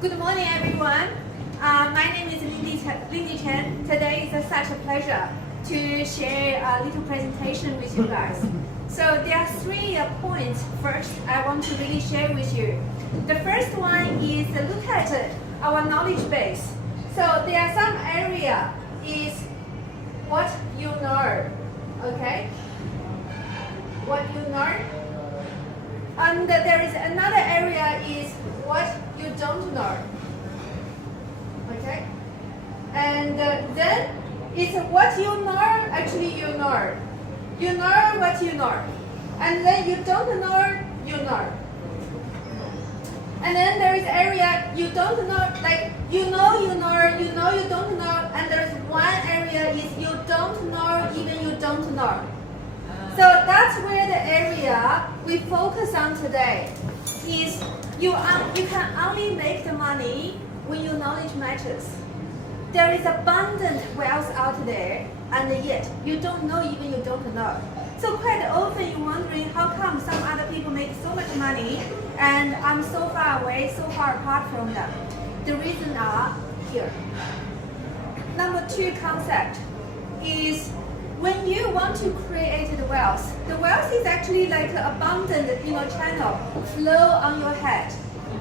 Good morning, everyone. My name is Lindy Chen. Today is such a pleasure to share a little presentation with you guys. So there are 3 points first I want to really share with you. The first one is look at our knowledge base. So there are some area is what you know, okay? What you know. And there is another area is what you don't know, okay? And then it's what you know, actually you know. You know what you know. And then you don't know, you know. And then there is area you don't know, like you know, you don't know, and there is one area is you don't know, even you don't know. So that's where the area we focus on today is you can only make the money when your knowledge matters. There is abundant wealth out there, and yet you don't know, even you don't know. So quite often you're wondering how come some other people make so much money and I'm so far away, so far apart from them. The reason are here. Number 2 concept is when you want to create the wealth is actually like an abundant channel flow on your head.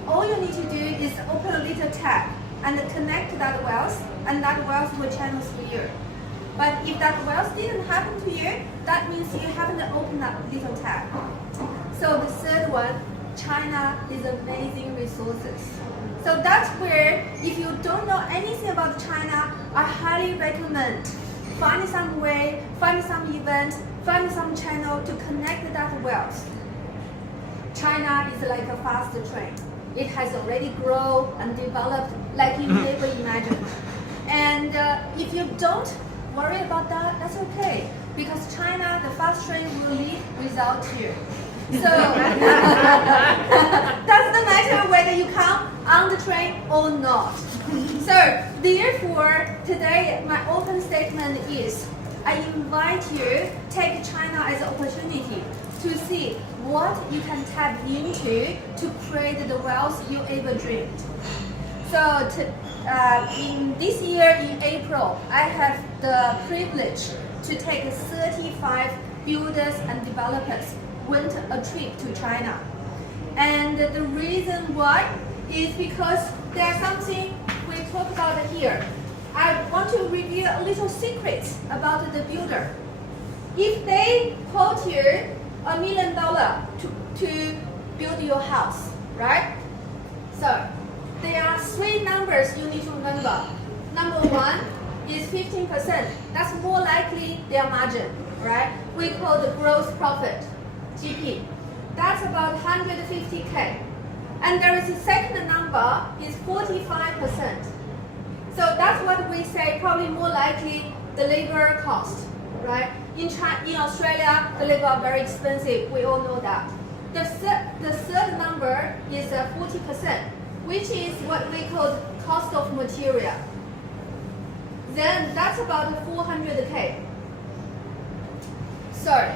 All you need to do is open a little tab and connect that wealth, and that wealth will channel through you. But if that wealth didn't happen to you, that means you haven't opened that little tab. So the third one, China is amazing resources. So that's where, if you don't know anything about China, I highly recommend find some way, find some event, find some channel to connect that wealth. China is like a fast train. It has already grown and developed like you never imagined. And if you don't worry about that, that's okay. Because China, the fast train will leave without you. So doesn't matter whether you come on the train or not. So therefore, today my open statement is I invite you take China as an opportunity to see what you can tap into to create the wealth you ever dreamed. So in this year, in April, I have the privilege to take 35 builders and developers went a trip to China. And the reason why is because there's something we talk about here. I want to reveal a little secret about the builder. If they quote you $1 million to build your house, right? So there are 3 numbers you need to remember. Number 1 is 15%. That's more likely their margin, right? We call the gross profit, GP. That's about 150K. And there is a second number is 45%. So that's what we say probably more likely the labor cost, right? In Australia, the labor are very expensive. We all know that. The third number is 40%, which is what we call cost of material. Then that's about 400K. So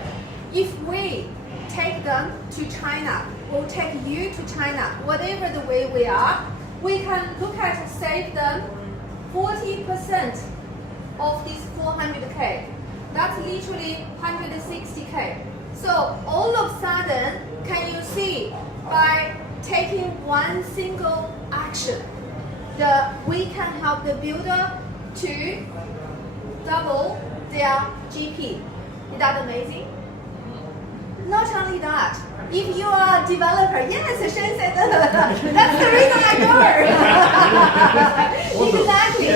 if we take them to China or take you to China, whatever the way we are, we can look at save them 40% of this 400K. That's literally 160K. So all of a sudden, can you see by taking one single action, we can help the builder to double their GP. Is that amazing? Not only that, if you are a developer, yes, Shen said that's the reason I know. Exactly.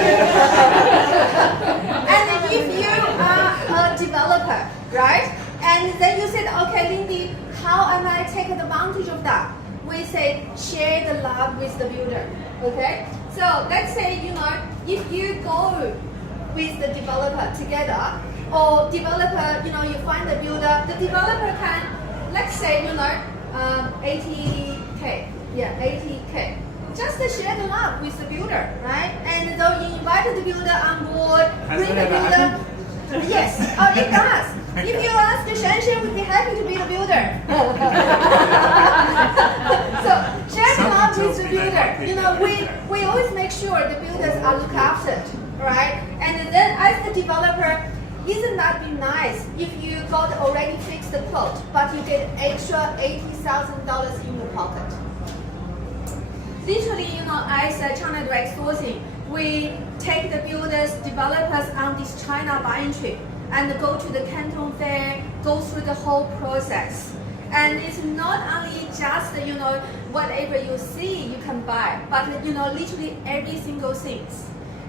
And if you are a developer, right? And then you said, okay, Lindy, how am I taking advantage of that? We say share the love with the builder. Okay? So let's say, if you go with the developer together, or developer, you find the builder, the developer can, let's say, 80K. Yeah, 80K. Just to share the love with the builder, right? And so you invite the builder on board, bring the builder. Yes, it does. If you ask Shen would be happy to be the builder. So share the love start with the builder. You know, we always make sure the builders are looked after, right? And then as the developer, isn't that be nice if you got already fixed the quote, but you get extra $80,000 in your pocket? Literally, you know, as a ChinaDirect Sourcing, we take the builders, developers on this China buying trip and go to the Canton Fair, go through the whole process. And it's not only just, you know, whatever you see you can buy, but, you know, literally every single thing.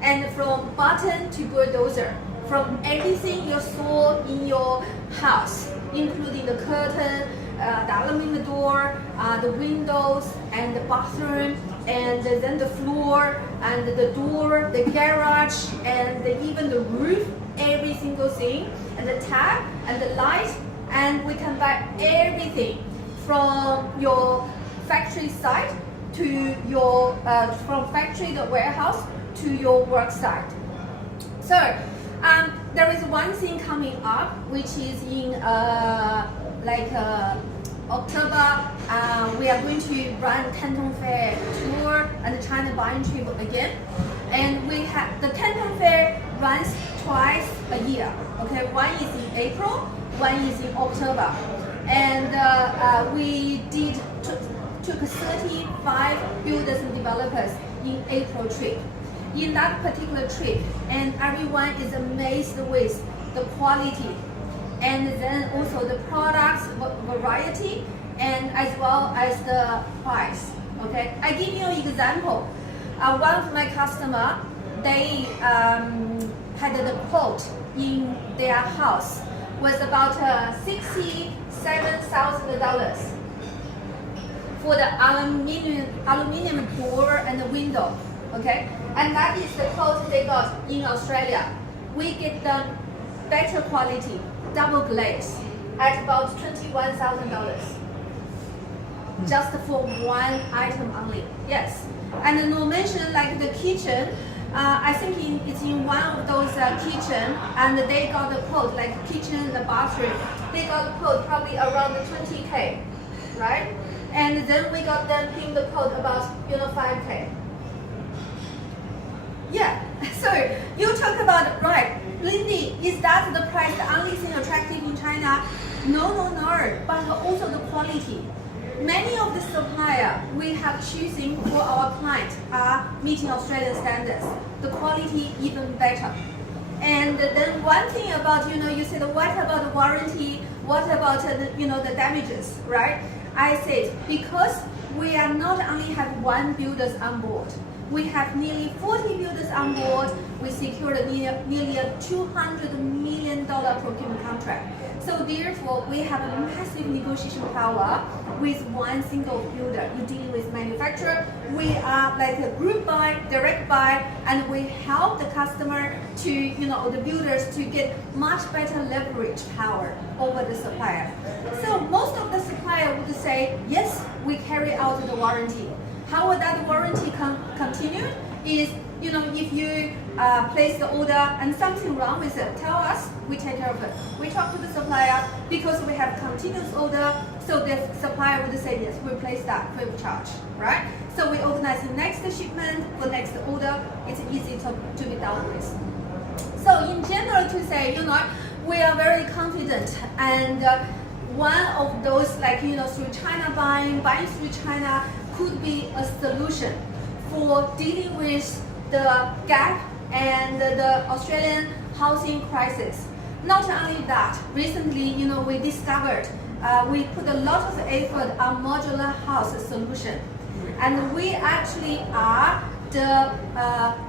And from button to bulldozer, from everything you saw in your house, including the curtain, the aluminum door, the windows, and the bathroom, and then the floor, and the door, the garage, and even the roof, every single thing, and the tap, and the light, and we can buy everything from your factory site to your, from factory, the warehouse, to your work site. So, there is one thing coming up, which is in October. We are going to run Canton Fair tour and China buying trip again. And we have the Canton Fair runs twice a year. Okay, one is in April, one is in October. And we took 35 builders and developers in April trip. In that particular trip, and everyone is amazed with the quality, and then also the products variety, and as well as the price. Okay, I give you an example. One of my customer, they had the quote in their house was about $67,000 for the aluminum door and the window. Okay, and that is the quote they got in Australia. We get the better quality, double glaze, at about $21,000, just for one item only. Yes, and no mention like the kitchen. I think it's in one of those kitchen, and they got the quote like kitchen, the bathroom. They got the quote probably around the 20K, right? And then we got them in the quote about 5K. Yeah, so you talk about, right, Lindy, is that the price the only thing attractive in China? No, but also the quality. Many of the suppliers we have choosing for our client are meeting Australian standards. The quality even better. And then one thing about, you said, what about the warranty? What about, the damages, right? I said, because we are not only have one builders on board, we have nearly 40 builders on board. We secured nearly a $200 million procurement contract. So therefore, we have a massive negotiation power with one single builder. You're dealing with manufacturer. We are like a group buy, direct buy, and we help the customer to, the builders to get much better leverage power over the supplier. So most of the supplier would say, yes, we carry out the warranty. How will that warranty continue? Is, if you place the order and something wrong with it, tell us, we take care of it. We talk to the supplier because we have continuous order, so the supplier would say, yes, we place that free of charge, right? So we organize the next shipment, the next order, it's easy to be done with. So in general to say, we are very confident, and one of those through China buying through China could be a solution for dealing with the gap and the Australian housing crisis. Not only that, recently, we discovered, we put a lot of effort on modular house solution. And we actually are the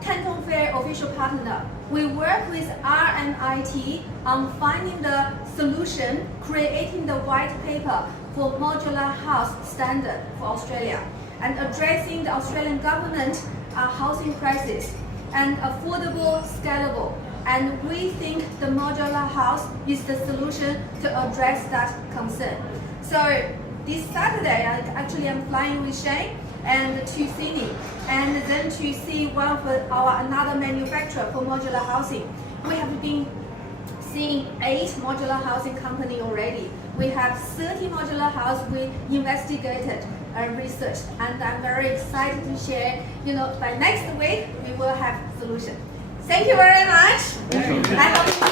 Canton Fair official partner. We work with RMIT on finding the solution, creating the white paper for modular house standard for Australia, and addressing the Australian government housing crisis, and affordable, scalable. And we think the modular house is the solution to address that concern. So this Saturday, I'm flying with Shane and to Sydney, and then to see one of another manufacturer for modular housing. We have been seeing 8 modular housing company already. We have 30 modular house we investigated researched, and I'm very excited to share. By next week we will have solution. Thank you very much. I hope